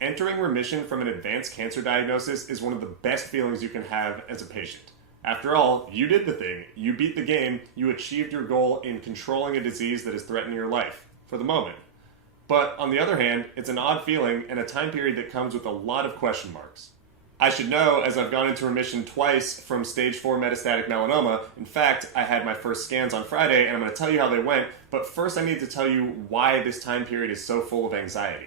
Entering remission from an advanced cancer diagnosis is one of the best feelings you can have as a patient. After all, you did the thing, you beat the game, you achieved your goal in controlling a disease that is threatening your life, for the moment. But on the other hand, it's an odd feeling and a time period that comes with a lot of question marks. I should know, as I've gone into remission twice from stage 4 metastatic melanoma. In fact, I had my first scans on Friday, and I'm going to tell you how they went, but first I need to tell you why this time period is so full of anxiety.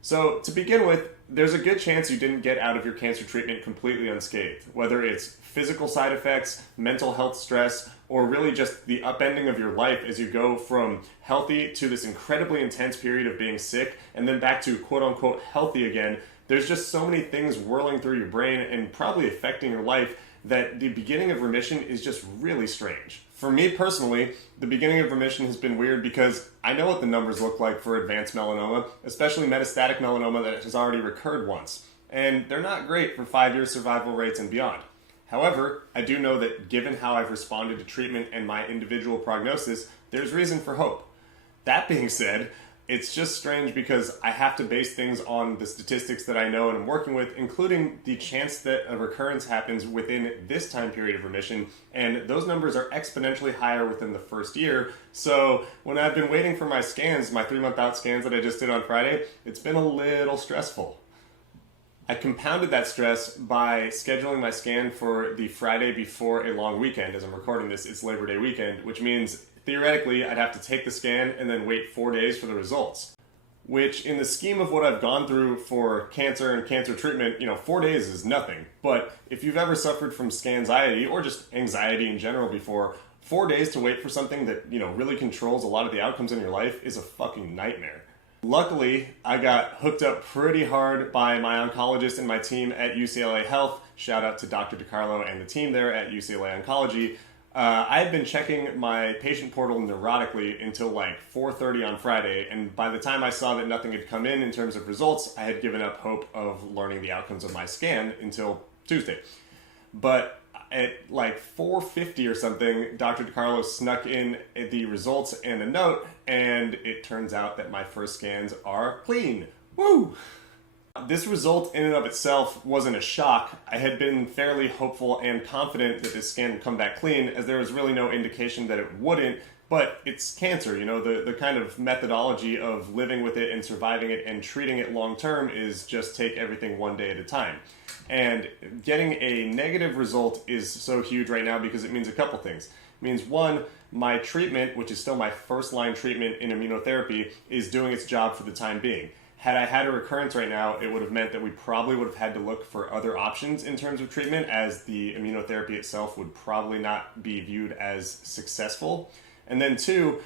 So, to begin with, there's a good chance you didn't get out of your cancer treatment completely unscathed, whether it's physical side effects, mental health stress, or really just the upending of your life as you go from healthy to this incredibly intense period of being sick, and then back to quote-unquote healthy again. There's just so many things whirling through your brain and probably affecting your life that the beginning of remission is just really strange. For me personally, the beginning of remission has been weird because I know what the numbers look like for advanced melanoma, especially metastatic melanoma that has already recurred once. And they're not great for 5-year survival rates and beyond. However, I do know that given how I've responded to treatment and my individual prognosis, there's reason for hope. That being said, it's just strange because I have to base things on the statistics that I know and I'm working with, including the chance that a recurrence happens within this time period of remission, and those numbers are exponentially higher within the first year. So when I've been waiting for my scans, my 3-month out scans that I just did on Friday, it's been a little stressful. I compounded that stress by scheduling my scan for the Friday before a long weekend. As I'm recording this, it's Labor Day weekend, which means theoretically, I'd have to take the scan and then wait 4 days for the results. Which, in the scheme of what I've gone through for cancer and cancer treatment, 4 days is nothing. But if you've ever suffered from scanxiety, or just anxiety in general before, 4 days to wait for something that, really controls a lot of the outcomes in your life is a fucking nightmare. Luckily, I got hooked up pretty hard by my oncologist and my team at UCLA Health. Shout out to Dr. DiCarlo and the team there at UCLA Oncology. I had been checking my patient portal neurotically until like 4:30 on Friday, and by the time I saw that nothing had come in terms of results, I had given up hope of learning the outcomes of my scan until Tuesday. But at like 4:50 or something, Dr. DiCarlo snuck in the results and a note, and it turns out that my first scans are clean. Woo! This result in and of itself wasn't a shock. I had been fairly hopeful and confident that this scan would come back clean, as there was really no indication that it wouldn't, but it's cancer, the kind of methodology of living with it and surviving it and treating it long term is just take everything one day at a time. And getting a negative result is so huge right now because it means a couple things. It means one, my treatment, which is still my first line treatment in immunotherapy, is doing its job for the time being. Had I had a recurrence right now, it would have meant that we probably would have had to look for other options in terms of treatment, as the immunotherapy itself would probably not be viewed as successful. And then two,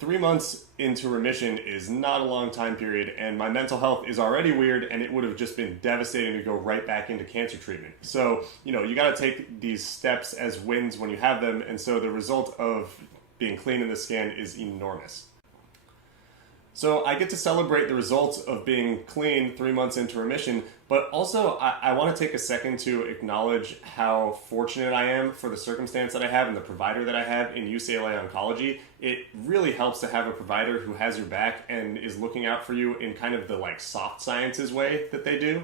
3 months into remission is not a long time period, and my mental health is already weird, and it would have just been devastating to go right back into cancer treatment. So, you got to take these steps as wins when you have them, and so the result of being clean in the scan is enormous. So I get to celebrate the results of being clean 3 months into remission, but also I want to take a second to acknowledge how fortunate I am for the circumstance that I have and the provider that I have in UCLA Oncology. It really helps to have a provider who has your back and is looking out for you in kind of the soft sciences way that they do.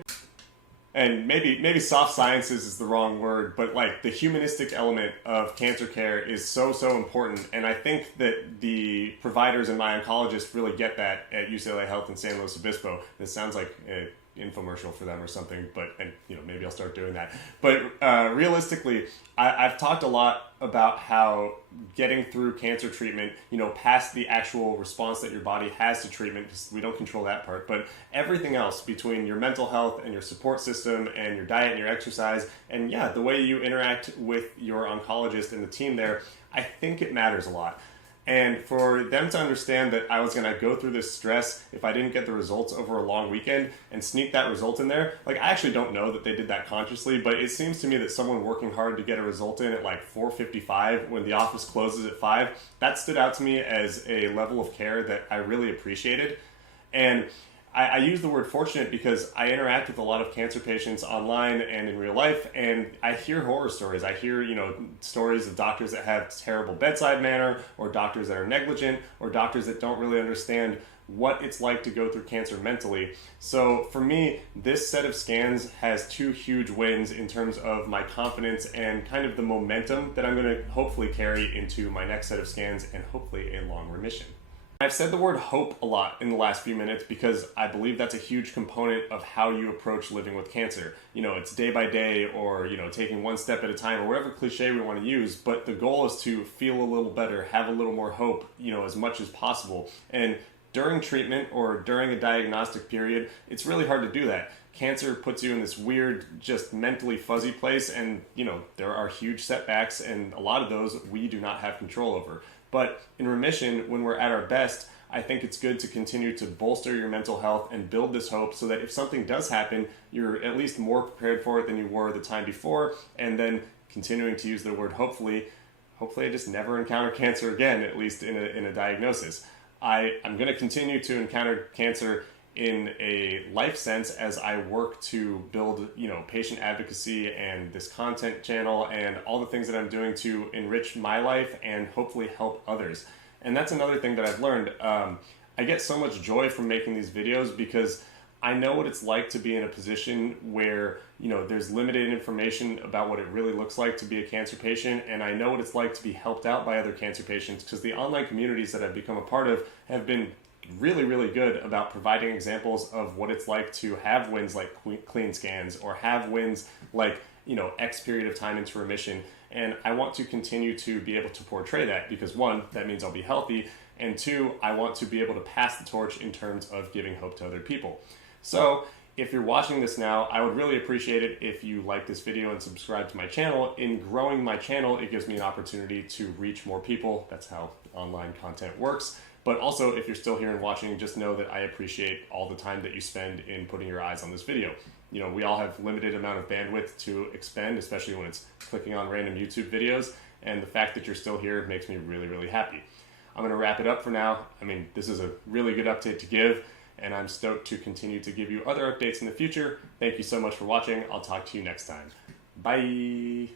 And maybe soft sciences is the wrong word, but the humanistic element of cancer care is so important. And I think that the providers and my oncologist really get that at UCLA Health in San Luis Obispo. This sounds like an infomercial for them or something, but maybe I'll start doing that. But realistically, I've talked a lot about how getting through cancer treatment, past the actual response that your body has to treatment, because we don't control that part, but everything else between your mental health and your support system and your diet and your exercise, and the way you interact with your oncologist and the team there, I think it matters a lot. And for them to understand that I was going to go through this stress if I didn't get the results over a long weekend and sneak that result in there, I actually don't know that they did that consciously, but it seems to me that someone working hard to get a result in at 4:55 when the office closes at 5, that stood out to me as a level of care that I really appreciated. And I use the word fortunate because I interact with a lot of cancer patients online and in real life, and I hear horror stories. I hear, stories of doctors that have terrible bedside manner, or doctors that are negligent, or doctors that don't really understand what it's like to go through cancer mentally. So for me, this set of scans has two huge wins in terms of my confidence and kind of the momentum that I'm going to hopefully carry into my next set of scans and hopefully a long remission. I've said the word hope a lot in the last few minutes because I believe that's a huge component of how you approach living with cancer. You know, it's day by day, or, you know, taking one step at a time, or whatever cliche we want to use, but the goal is to feel a little better, have a little more hope, you know, as much as possible. And during treatment or during a diagnostic period, it's really hard to do that. Cancer puts you in this weird, just mentally fuzzy place, and, you know, there are huge setbacks, and a lot of those we do not have control over. But in remission, when we're at our best, I think it's good to continue to bolster your mental health and build this hope so that if something does happen, you're at least more prepared for it than you were the time before. And then continuing to use the word hopefully I just never encounter cancer again, at least in a diagnosis. I'm going to continue to encounter cancer in a life sense as I work to build, you know, patient advocacy and this content channel and all the things that I'm doing to enrich my life and hopefully help others. And that's another thing that I've learned. I get so much joy from making these videos because I know what it's like to be in a position where, you know, there's limited information about what it really looks like to be a cancer patient, and I know what it's like to be helped out by other cancer patients because the online communities that I've become a part of have been really, really good about providing examples of what it's like to have wins like clean scans or have wins like, you know, X period of time into remission. And I want to continue to be able to portray that because one, that means I'll be healthy, and two, I want to be able to pass the torch in terms of giving hope to other people. So if you're watching this now, I would really appreciate it if you like this video and subscribe to my channel. In growing my channel, it gives me an opportunity to reach more people. That's how online content works. But also, if you're still here and watching, just know that I appreciate all the time that you spend in putting your eyes on this video. You know, we all have limited amount of bandwidth to expend, especially when it's clicking on random YouTube videos. And the fact that you're still here makes me really, really happy. I'm going to wrap it up for now. I mean, this is a really good update to give, and I'm stoked to continue to give you other updates in the future. Thank you so much for watching. I'll talk to you next time. Bye.